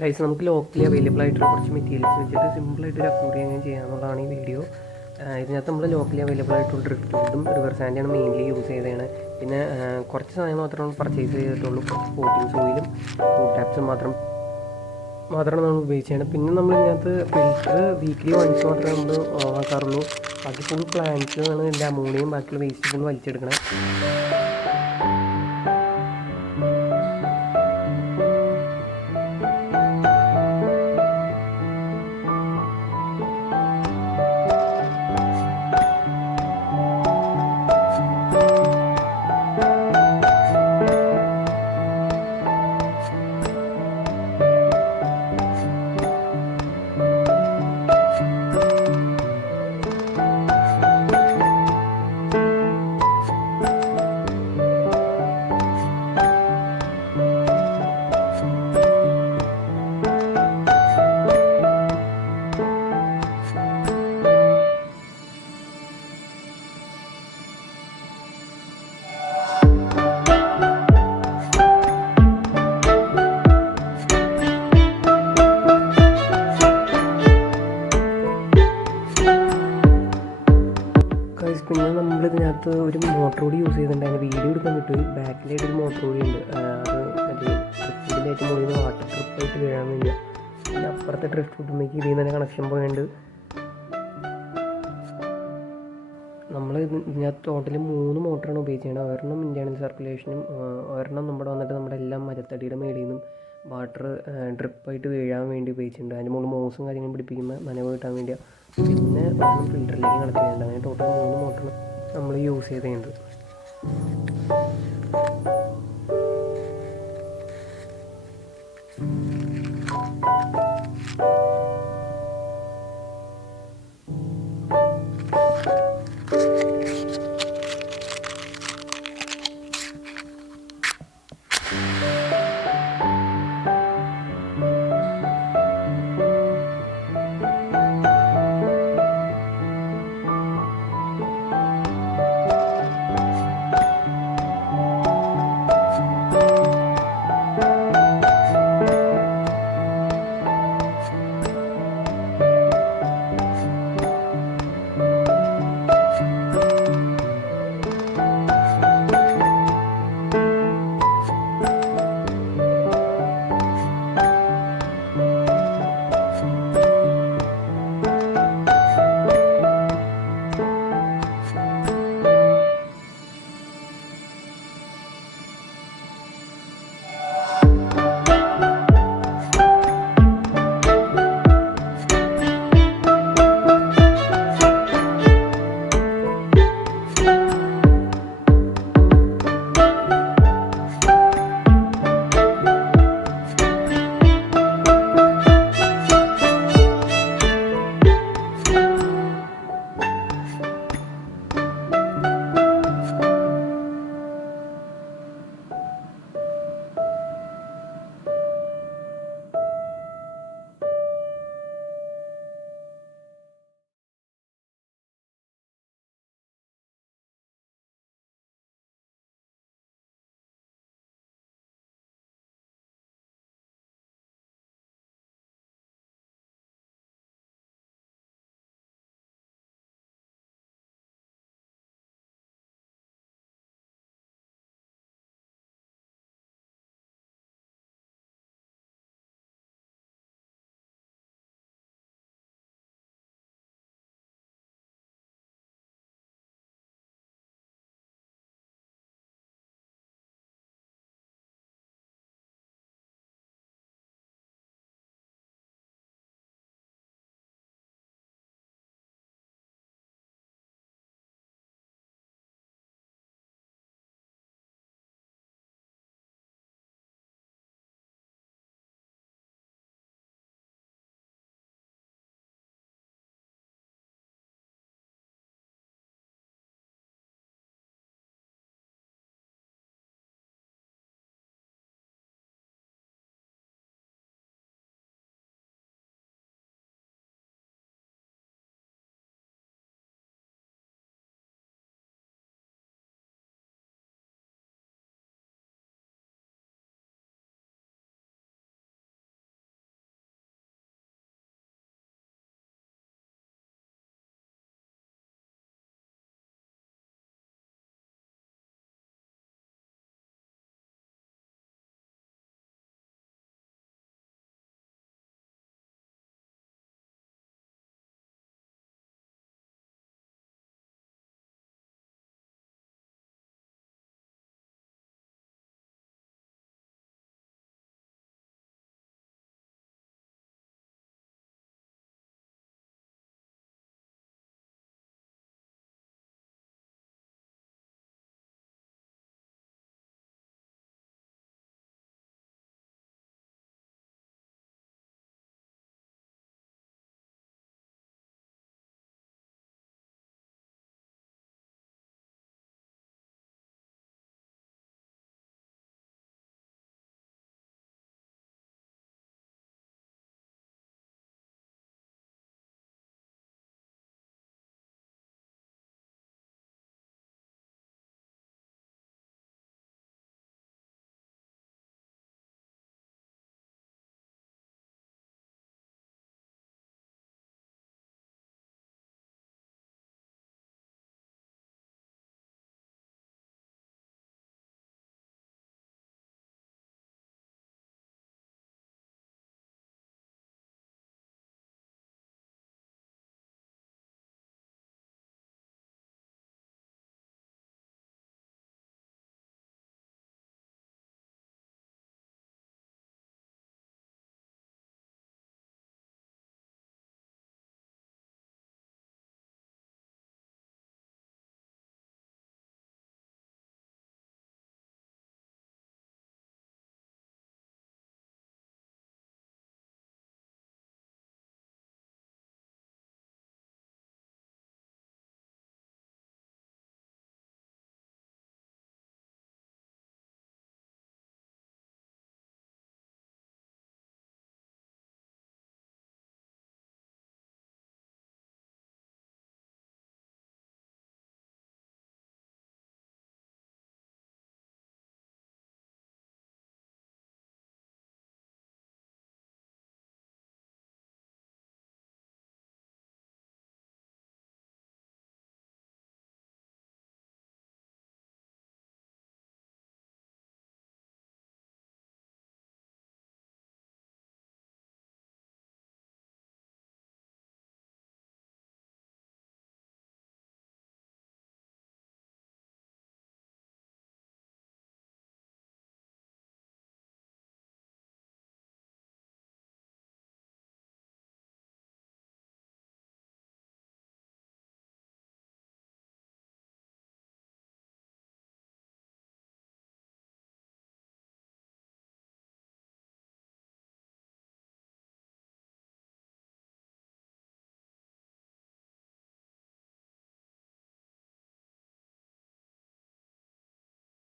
Guys, നമുക്ക് locally available ആയിട്ടുള്ള കുറച്ച് മെറ്റീരിയൽസ് വെച്ചിട്ട് സിമ്പിളായിട്ട് ഒരു അക്വേറിയം എങ്ങനെ ചെയ്യാമെന്നുള്ളതാണ് ഈ വീഡിയോ. ഇതിനകത്ത് നമ്മൾ ലോക്കലി അവൈലബിൾ ആയിട്ടുള്ള ഡ്രിഫ്റ്റ് വുഡും റിവർ സാൻഡാണ് മെയിൻലി യൂസ് ചെയ്തതാണ്. പിന്നെ കുറച്ച് സാധനങ്ങൾ മാത്രമാണ് പർച്ചേസ് ചെയ്തിട്ടുള്ളൂ. കുറച്ച് സ്പോർട്ടിംഗ് സോയിലും ഫുഡ് ടാപ്സും മാത്രമാണ് നമ്മൾ ഉപയോഗിച്ചത്. പിന്നെ നമ്മൾ ഇതിനകത്ത് ഫിൽറ്റർ വീക്ക്ലി വൺസ് മാത്രമേ നമ്മൾ ആക്കാറുള്ളൂ. ബാക്കി ഫുൾ പ്ലാന്റ്സ് ആണ് ഇതിൻ്റെ അമോണിയം ബാക്കിയുള്ള വേസ്റ്റ് ഫുൾ വലിച്ചെടുക്കണം. പിന്നെ നമ്മളിതിനകത്ത് ഒരു മോട്ടർ കൂടി യൂസ് ചെയ്തിട്ടുണ്ടായിരുന്നു. വീഡിയോ എടുക്കാൻ പറ്റും. ബാക്കിലായിട്ട് ഒരു മോട്ടർ കൂടി ഉണ്ട്. അത് മറ്റേ ഡ്രിഫ്റ്റിൻ്റെ ഏറ്റവും മുകളിൽ നിന്ന് വാട്ടർ ട്രിപ്പായിട്ട് വീഴാൻ വേണ്ടിയാണ്. പിന്നെ അപ്പുറത്തെ ഡ്രിഫ്റ്റ് ഫുഡിലേക്ക് ഇതിൽ നിന്ന് തന്നെ കണക്ഷൻ പോയുണ്ട്. നമ്മൾ ഇതിനകത്ത് ടോട്ടലി 3 മോട്ടറാണ് ഉപയോഗിച്ചത്. ഒരെണ്ണം ഇൻറ്റേർണൽ സർക്കുലേഷനും ഒരെണ്ണം നമ്മുടെ എല്ലാം മരത്തടിയുടെ മേളിൽ നിന്നും വാട്ടർ ഡ്രിപ്പായിട്ട് വീഴാൻ വേണ്ടി ഉപയോഗിച്ചിട്ടുണ്ട്. അതിന് മുകളിൽ മോസും കാര്യങ്ങളും പിടിപ്പിക്കുമ്പോൾ നനവ് കിട്ടാൻ വേണ്ടിയാണ്. പിന്നെ ഒരെണ്ണം ഫിൽറ്ററിലേക്ക് കണക്ട് ചെയ്യുന്നുണ്ട്. അങ്ങനെ ടോട്ടൽ 3 മോട്ടറാണ് നമ്മൾ യൂസ് ചെയ്തത്.